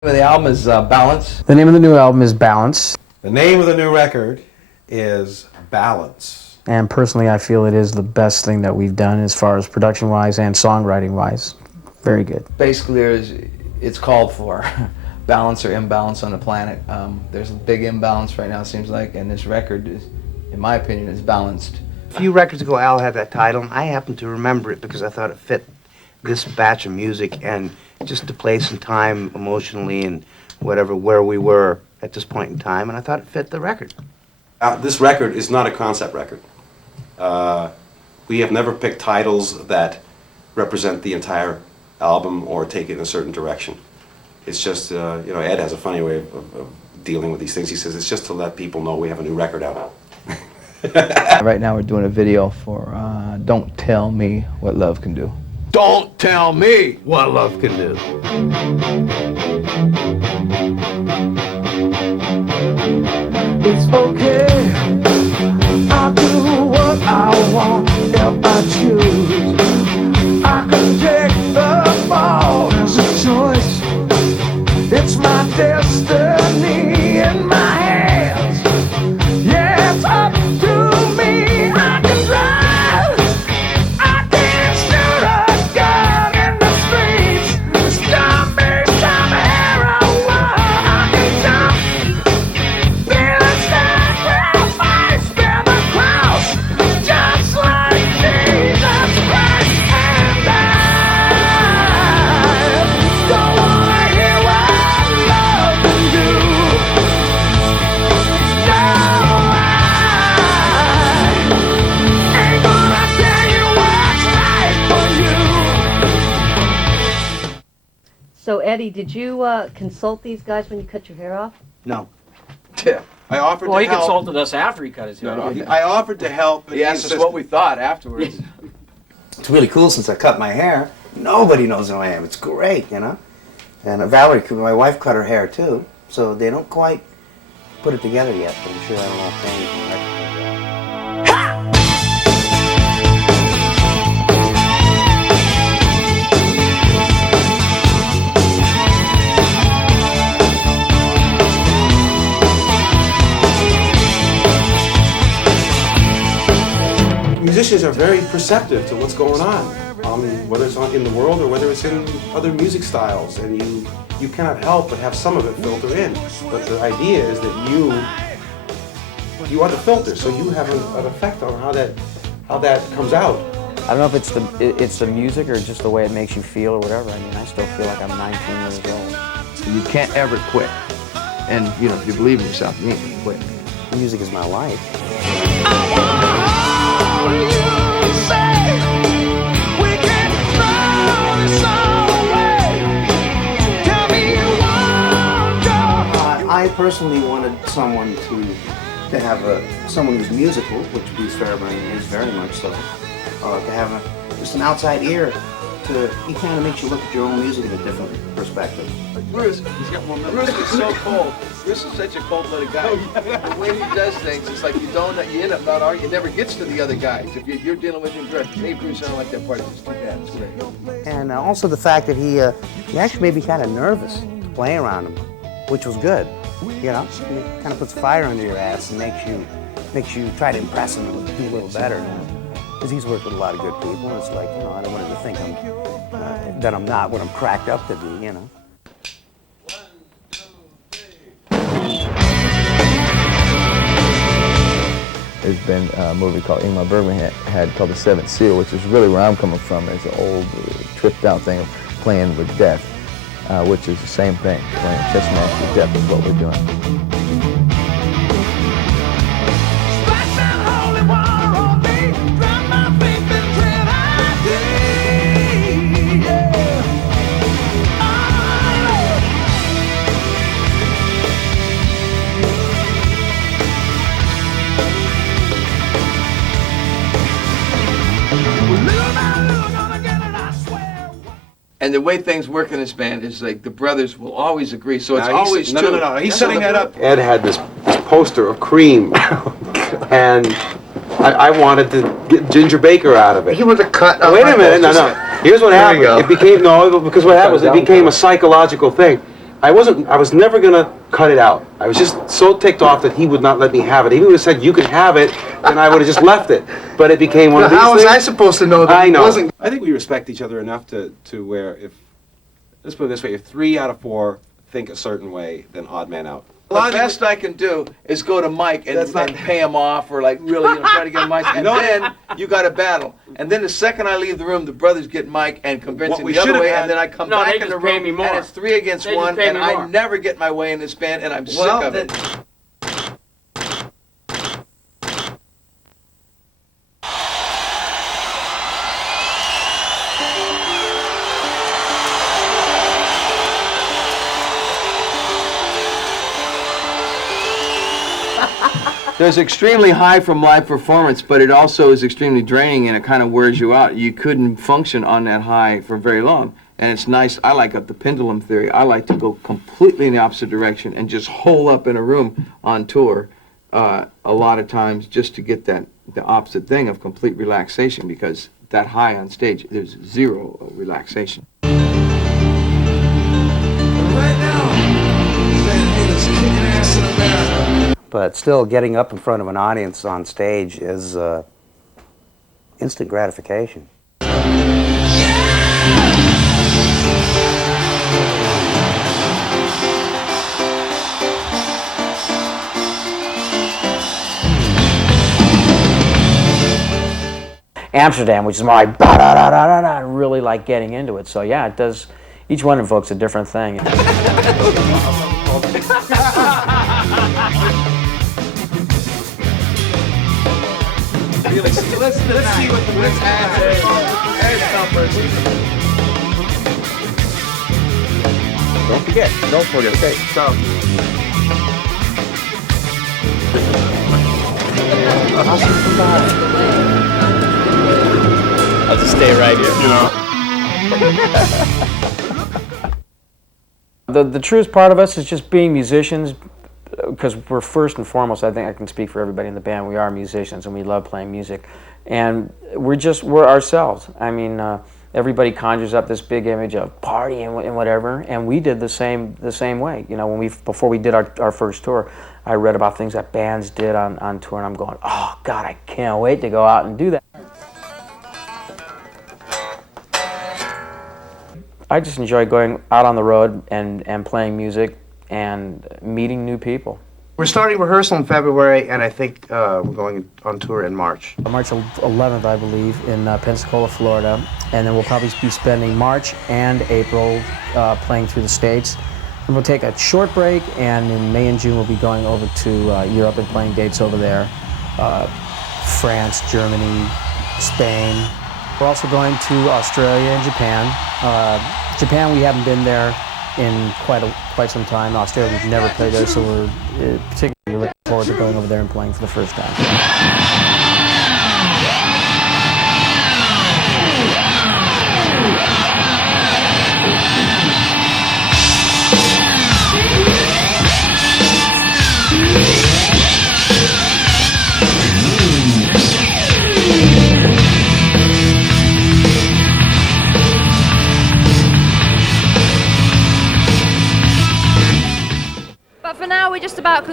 The album is Balance. The name of the new album is Balance. The name of the new record is Balance. And personally, I feel it is the best thing that we've done as far as production-wise and songwriting-wise. Very good. Basically, it's called for balance or imbalance on the planet. There's a big imbalance right now, it seems like, and this record is, in my opinion, is balanced. A few records ago, Al had that title, and I happen to remember it because I thought it fit this batch of music and just the place and time emotionally and whatever, where we were at this point in time, and I thought it fit the record. This record is not a concept record. We have never picked titles that represent the entire album or take it in a certain direction. It's just, Ed has a funny way of dealing with these things. He says it's just to let people know we have a new record out. Right now we're doing a video for Don't Tell Me What Love Can Do. Don't tell me what love can do. It's okay, I'll do what I want if I choose. I can take the fall as a choice. It's my destiny in my hands. Yeah, it's up to me. I can drive, I can shoot a gun in the streets. Stop me, heroin. I can jump, be the sacrifice, bear the cross, just like Jesus Christ. And I don't wanna hear what love can do. No, I ain't gonna tell you what's right for you. So, Eddie, did you consult these guys when you cut your hair off? No. Yeah. I offered Well, to he help. consulted us after he cut his hair off. I offered to help. He asked us what we thought afterwards. It's really cool since I cut my hair. Nobody knows who I am. It's great, you know? And Valerie, my wife, cut her hair too, so they don't quite put it together yet, but I'm sure I won't say anything right. Musicians are very perceptive to what's going on, whether it's in the world or whether it's in other music styles, and you cannot help but have some of it filter in. But the idea is that you are the filter, so you have an effect on how that comes out. I don't know if it's the music or just the way it makes you feel or whatever. I mean, I still feel like I'm 19 years old. You can't ever quit. And, if you believe in yourself, you ain't gonna quit. Music is my life. I personally wanted someone to have someone who's musical, which Bruce Fairbairn is very much so, to have just an outside ear. He kind of makes you look at your own music in a different perspective. Bruce, Bruce is so cold. Bruce is such a cold-blooded guy. The way he does things, it's like you end up not arguing. It never gets to the other guys. If you're dealing with him direct, hey, Bruce, I don't like that part. It's too bad. It's great. And also the fact that he actually made me kind of nervous playing around him, which was good. It kind of puts fire under your ass and makes you try to impress him and do a little better. Because he's worked with a lot of good people, and it's like, I don't want him to think that I'm not what I'm cracked up to be, There's been a movie called Ingmar Bergman had called The Seventh Seal, which is really where I'm coming from. It's an old tripped out thing of playing with death, which is the same thing. Playing chess match with death is what we're doing. And the way things work in this band is like the brothers will always agree. So it's always two. No. He's setting that up. Ed had this poster of Cream, and I wanted to get Ginger Baker out of it. He was a cut. Wait a minute, no. Here's what happened. It became because what happened was it became a psychological thing. I was never gonna cut it out. I was just so ticked off that he would not let me have it. If he would have said, you can have it, then I would have just left it. But it became one of these How was things. I supposed to know that I know. he wasn't? I think we respect each other enough to where if, let's put it this way, if 3 out of 4 think a certain way, then odd man out. The best I can do is go to Mike and pay him off, or like really, try to get him Mike, and then you got a battle. And then the second I leave the room, the brothers get Mike and convince What him we the other should way, have and then I come back in the room, and it's 3 against 1, and I never get my way in this band, and I'm sick of it. There's extremely high from live performance, but it also is extremely draining, and it kind of wears you out. You couldn't function on that high for very long. And it's nice, I like the pendulum theory. I like to go completely in the opposite direction and just hole up in a room on tour a lot of times just to get the opposite thing of complete relaxation, because that high on stage, there's zero relaxation. Right now, Van Halen's kicking ass in America. But still, getting up in front of an audience on stage is instant gratification. Amsterdam, which is more like da da da da da da, really like getting into it. So yeah, it does. Each one evokes a different thing. Let's see what the next Don't forget. Okay. So. I'll just stay right here. The truest part of us is just being musicians, because we're first and foremost, I think I can speak for everybody in the band, we are musicians and we love playing music. And we're ourselves. I mean, everybody conjures up this big image of party and whatever, and we did the same way. You know, before we did our first tour, I read about things that bands did on tour, and I'm going, oh God, I can't wait to go out and do that. I just enjoy going out on the road and playing music and meeting new people. We're starting rehearsal in February, and I think we're going on tour in March. March 11th, I believe, in Pensacola, Florida, and then we'll probably be spending March and April playing through the States. And we'll take a short break, and in May and June we'll be going over to Europe and playing dates over there. France, Germany, Spain. We're also going to Australia and Japan. Japan, we haven't been there in quite some time. Australia, we've never played there, so we're particularly looking forward to going over there and playing for the first time. But for now, we're just about